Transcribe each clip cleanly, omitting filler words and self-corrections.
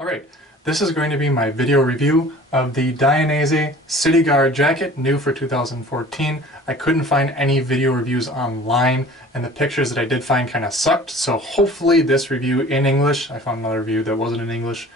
Alright, this is going to be my video review of the Dainese City Guard jacket, new for 2014. I couldn't find any video reviews online, and the pictures that I did find kind of sucked, so hopefully this review in English, I found another review that wasn't in English,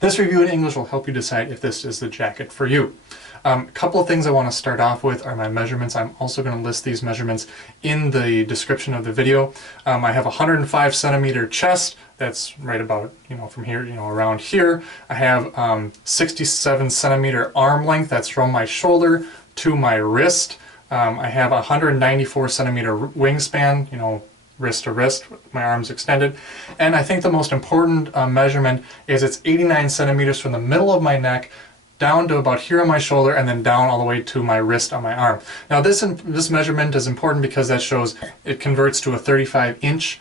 this review in English will help you decide if this is the jacket for you. A couple of things I want to start off with are my measurements. I'm also going to list these measurements in the description of the video. I have a 105 centimeter chest. That's right about, from here, around here. I have 67 centimeter arm length. That's from my shoulder to my wrist. I have a 194 centimeter wingspan, wrist to wrist, my arms extended. And I think the most important measurement is it's 89 centimeters from the middle of my neck down to about here on my shoulder, and then down all the way to my wrist on my arm. Now this measurement is important because that shows it converts to a 35-inch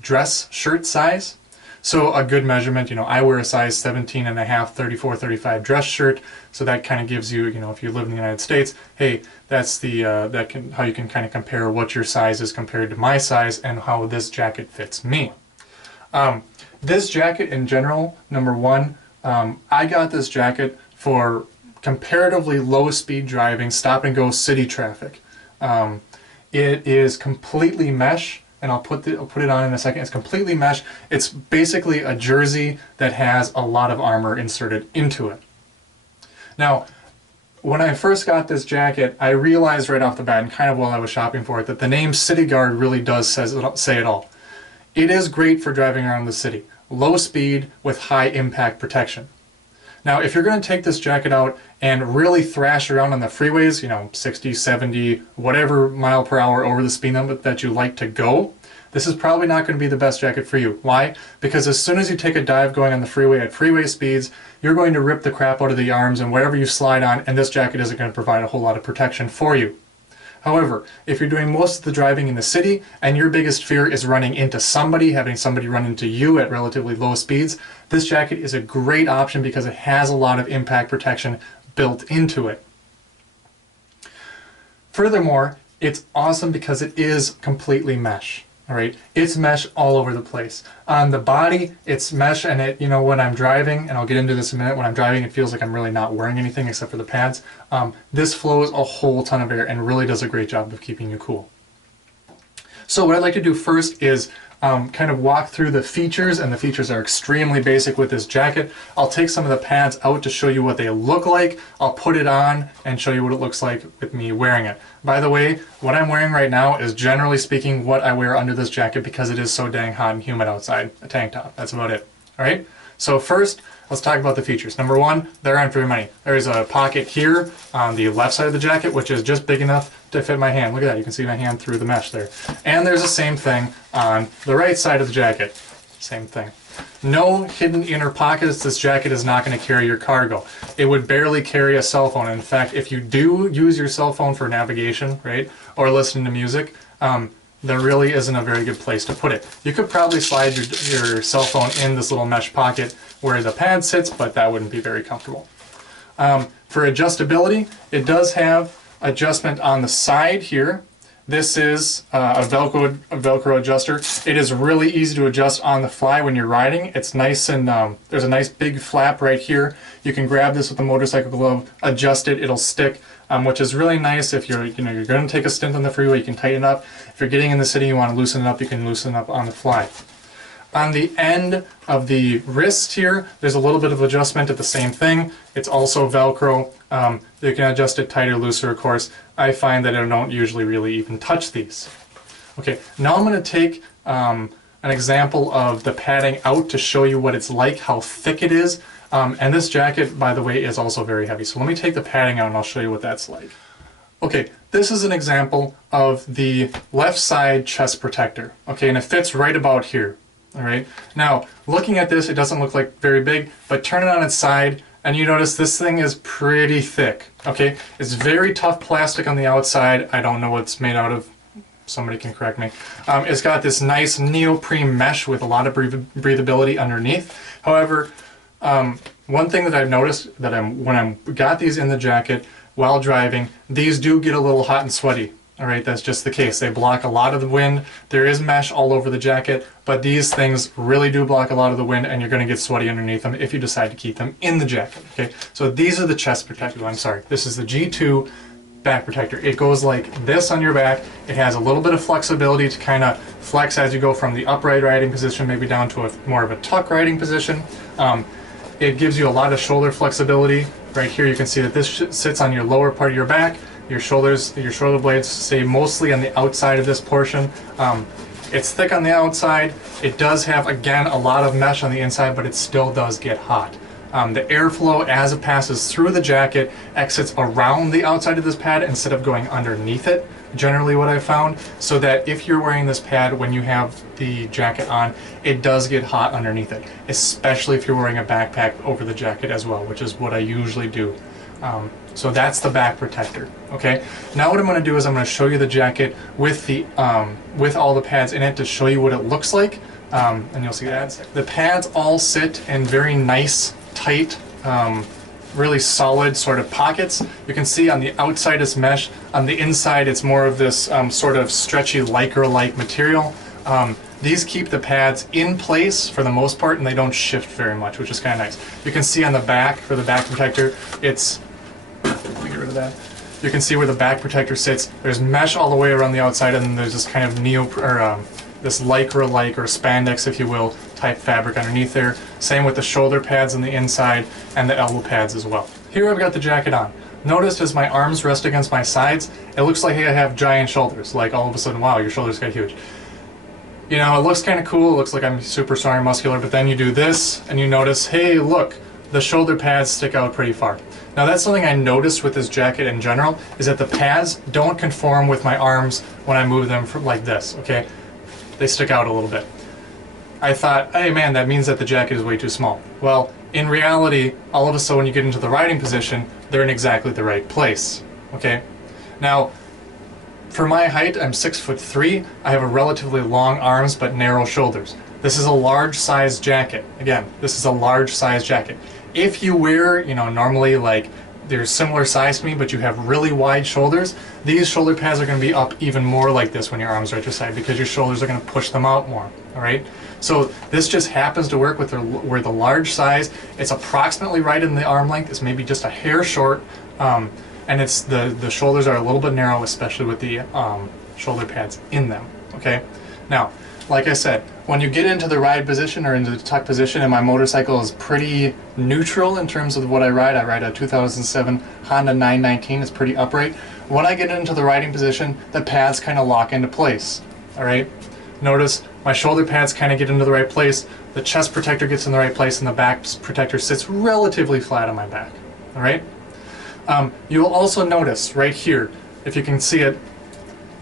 dress shirt size. So a good measurement, I wear a size 17 and a half, 34, 35 dress shirt, so that kind of gives you, if you live in the United States, hey, that's the how you can kind of compare what your size is compared to my size and how this jacket fits me. This jacket in general, number one, I got this jacket for comparatively low speed driving, stop and go city traffic. It is completely mesh, and I'll put it on in a second. It's completely mesh. It's basically a jersey that has a lot of armor inserted into it. Now, when I first got this jacket, I realized right off the bat, and kind of while I was shopping for it, that the name City Guard really does say it all. It is great for driving around the city. Low speed with high impact protection. Now if you're going to take this jacket out and really thrash around on the freeways, 60, 70, whatever mile per hour over the speed limit that you like to go, this is probably not going to be the best jacket for you. Why? Because as soon as you take a dive going on the freeway at freeway speeds, you're going to rip the crap out of the arms and whatever you slide on, and this jacket isn't going to provide a whole lot of protection for you. However, if you're doing most of the driving in the city and your biggest fear is running into somebody, having somebody run into you at relatively low speeds, this jacket is a great option because it has a lot of impact protection built into it. Furthermore, it's awesome because it is completely mesh. Alright, it's mesh all over the place. On the body, it's mesh, and it, when I'm driving, and I'll get into this in a minute, when I'm driving it feels like I'm really not wearing anything except for the pads. This flows a whole ton of air and really does a great job of keeping you cool. So what I'd like to do first is kind of walk through the features, and the features are extremely basic with this jacket. I'll take some of the pads out to show you what they look like. I'll put it on and show you what it looks like with me wearing it. By the way, what I'm wearing right now is generally speaking what I wear under this jacket because it is so dang hot and humid outside. A tank top, that's about it. Alright, so first let's talk about the features. Number one, there aren't very many. There's a pocket here on the left side of the jacket, which is just big enough to fit my hand. Look at that, you can see my hand through the mesh there. And there's the same thing on the right side of the jacket. Same thing. No hidden inner pockets. This jacket is not going to carry your cargo. It would barely carry a cell phone. In fact, if you do use your cell phone for navigation, right, or listening to music, there really isn't a very good place to put it. You could probably slide your cell phone in this little mesh pocket where the pad sits, but that wouldn't be very comfortable. For adjustability, it does have adjustment on the side here. This is a Velcro adjuster. It is really easy to adjust on the fly when you're riding. It's nice, and there's a nice big flap right here. You can grab this with a motorcycle glove, adjust it, it'll stick, which is really nice if you're going to take a stint on the freeway. You can tighten it up. If you're getting in the city, you want to loosen it up, you can loosen it up on the fly. On the end of the wrist here, there's a little bit of adjustment at the same thing. It's also Velcro. You can adjust it tighter, looser, of course. I find that I don't usually really even touch these. Okay, now I'm going to take an example of the padding out to show you what it's like, how thick it is. And this jacket, by the way, is also very heavy. So let me take the padding out and I'll show you what that's like. Okay, this is an example of the left side chest protector. Okay, and it fits right about here. Alright, now looking at this, it doesn't look like very big, but turn it on its side and you notice this thing is pretty thick. Okay, it's very tough plastic on the outside. I don't know what it's made out of. Somebody can correct me. It's got this nice neoprene mesh with a lot of breathability underneath. However, one thing that I've noticed that when I got these in the jacket while driving, these do get a little hot and sweaty. All right, that's just the case. They block a lot of the wind. There is mesh all over the jacket, but these things really do block a lot of the wind, and you're going to get sweaty underneath them if you decide to keep them in the jacket. Okay, so these are the chest protectors. I'm sorry, this is the G2 back protector. It goes like this on your back. It has a little bit of flexibility to kind of flex as you go from the upright riding position maybe down to more of a tuck riding position. It gives you a lot of shoulder flexibility. Right here you can see that this sits on your lower part of your back. Your shoulder blades stay mostly on the outside of this portion. It's thick on the outside. It does have, again, a lot of mesh on the inside, but it still does get hot. The airflow, as it passes through the jacket, exits around the outside of this pad instead of going underneath it, generally what I've found, so that if you're wearing this pad when you have the jacket on, it does get hot underneath it, especially if you're wearing a backpack over the jacket as well, which is what I usually do. So that's the back protector. Okay. Now what I'm going to do is I'm going to show you the jacket with the with all the pads in it to show you what it looks like, and you'll see that the pads all sit in very nice, tight, really solid sort of pockets. You can see on the outside is mesh. On the inside, it's more of this sort of stretchy lycra-like material. These keep the pads in place for the most part, and they don't shift very much, which is kind of nice. You can see on the back, for the back protector, it's, let me get rid of that. You can see where the back protector sits. There's mesh all the way around the outside, and then there's this kind of this lycra-like, or spandex, if you will, type fabric underneath there. Same with the shoulder pads on the inside, and the elbow pads as well. Here I've got the jacket on. Notice as my arms rest against my sides, it looks like I have giant shoulders. Like all of a sudden, wow, your shoulders got huge. You know, it looks kind of cool, it looks like I'm super strong and muscular, but then you do this, and you notice, hey, look, the shoulder pads stick out pretty far. Now that's something I noticed with this jacket in general, is that the pads don't conform with my arms when I move them from like this, okay? They stick out a little bit. I thought, hey man, that means that the jacket is way too small. Well, in reality, all of a sudden when you get into the riding position, they're in exactly the right place, okay? Now, for my height, I'm 6'3". I have a relatively long arms but narrow shoulders. This is a large size jacket. Again, this is a large size jacket. If you wear, you know, normally like they're similar size to me, but you have really wide shoulders, these shoulder pads are going to be up even more like this when your arms are at your side, because your shoulders are going to push them out more. All right. So this just happens to work with the large size. It's approximately right in the arm length. It's maybe just a hair short. And it's the shoulders are a little bit narrow, especially with the shoulder pads in them. Okay. Now, like I said, when you get into the ride position or into the tuck position, and my motorcycle is pretty neutral in terms of what I ride a 2007 Honda 919. It's pretty upright. When I get into the riding position, the pads kind of lock into place. All right. Notice my shoulder pads kind of get into the right place. The chest protector gets in the right place, and the back protector sits relatively flat on my back. All right. You'll also notice right here, if you can see it,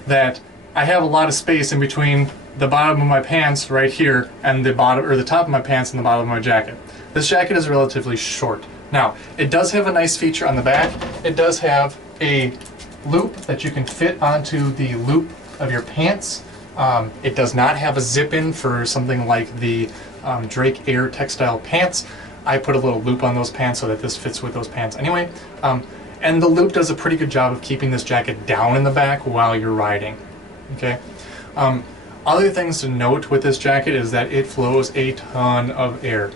that I have a lot of space in between the bottom of my pants right here and the bottom, or the top of my pants and the bottom of my jacket. This jacket is relatively short. Now, it does have a nice feature on the back. It does have a loop that you can fit onto the loop of your pants. It does not have a zip-in for something like the Drake Air textile pants. I put a little loop on those pants so that this fits with those pants anyway. And the loop does a pretty good job of keeping this jacket down in the back while you're riding. Okay. Other things to note with this jacket is that it flows a ton of air.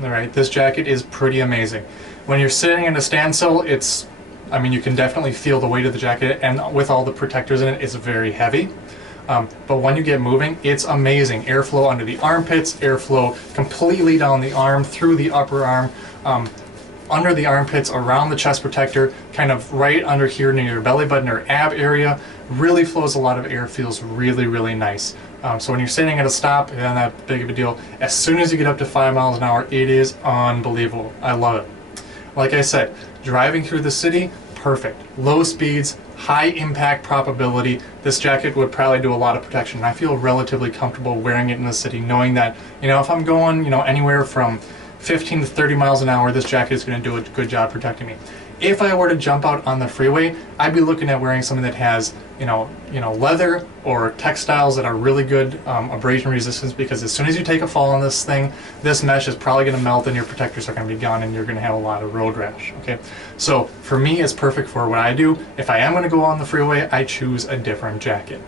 All right, this jacket is pretty amazing. When you're sitting in a standstill, I mean, you can definitely feel the weight of the jacket, and with all the protectors in it, it's very heavy. But when you get moving, it's amazing. Airflow under the armpits, airflow completely down the arm, through the upper arm, under the armpits, around the chest protector, kind of right under here near your belly button or ab area. Really flows a lot of air, feels really, really nice. So when you're sitting at a stop, and not that big of a deal, as soon as you get up to 5 miles an hour, it is unbelievable. I love it. Like I said, driving through the city, perfect. Low speeds, high impact probability. This jacket would probably do a lot of protection. And I feel relatively comfortable wearing it in the city, knowing that, you know, if I'm going, you know, anywhere from 15 to 30 miles an hour, this jacket is going to do a good job protecting me. If I were to jump out on the freeway, I'd be looking at wearing something that has, leather or textiles that are really good abrasion resistance, because as soon as you take a fall on this thing, this mesh is probably going to melt and your protectors are going to be gone and you're going to have a lot of road rash. Okay, so for me, it's perfect for what I do. If I am going to go on the freeway, I choose a different jacket.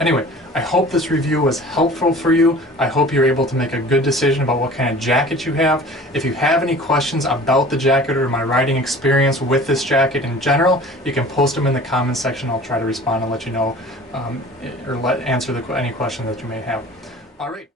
Anyway, I hope this review was helpful for you. I hope you're able to make a good decision about what kind of jacket you have. If you have any questions about the jacket or my riding experience with this jacket in general, you can post them in the comments section. I'll try to respond and let you know or answer any questions that you may have. All right.